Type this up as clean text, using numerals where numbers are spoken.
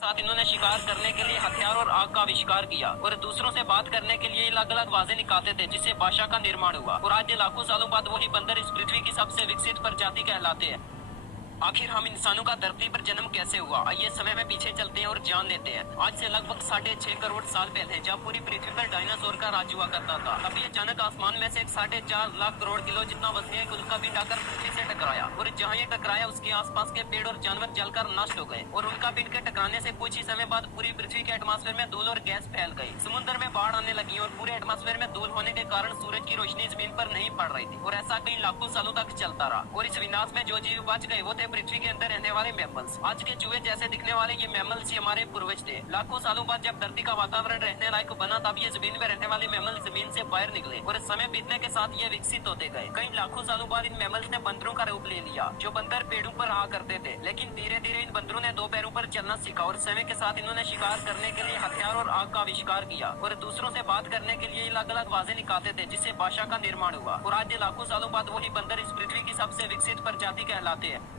साथ इन्होंने शिकार करने के लिए हथियार और आग का आविष्कार किया और दूसरों से बात करने के लिए अलग अलग आवाजें निकालते थे, जिससे भाषा का निर्माण हुआ। और आज लाखों सालों बाद वही बंदर इस पृथ्वी की सबसे विकसित प्रजाति कहलाते हैं। आखिर हम इंसानों का धरती पर जन्म कैसे हुआ, आइए समय में पीछे चलते हैं और जान लेते हैं। आज से लगभग 6.5 करोड़ साल पहले जब पूरी पृथ्वी पर डायनासोर का राज हुआ करता था, तभी अचानक आसमान में से एक 4.5 लाख करोड़ किलो जितना वजनी उल्का पिंड आकर पृथ्वी से टकराया और जहाँ ये टकराया उसके आसपास के पेड़ और जानवर जलकर नष्ट हो गए। और उल्का पिंड के टकराने से कुछ ही समय बाद पूरी पृथ्वी के एटमॉस्फेयर में धूल और गैस फैल गई, समुद्र में बाढ़ आने लगी और पूरे एटमॉस्फेयर में धूल होने के कारण सूरज की रोशनी जमीन पर नहीं पड़ रही थी। और ऐसा कई लाखों सालों तक चलता रहा। और इस विनाश में जो जीव बच गए वो थे पृथ्वी के अंदर रहने वाले मैमल्स। आज के चूहे जैसे दिखने वाले ये मैमल्स ही हमारे पूर्वज थे। लाखों सालों बाद जब धरती का वातावरण रहने लायक बना, तब ये जमीन में रहने वाले मैमल जमीन से बाहर निकले और समय बीतने के साथ ये विकसित होते गए। कई लाखों सालों बाद इन मैमल्स ने बंदरों का रूप ले लिया। जो बंदर पेड़ों पर रहा करते थे, लेकिन धीरे धीरे इन बंदरों ने 2 पैरों पर चलना सीखा और समय के साथ इन्होंने शिकार करने के लिए हथियार और आग का आविष्कार किया और दूसरों से बात करने के लिए अलग अलग आवाजें निकालते थे, जिससे भाषा का निर्माण हुआ। और आज लाखों सालों बाद वही बंदर इस पृथ्वी की सबसे विकसित प्रजाति कहलाते हैं।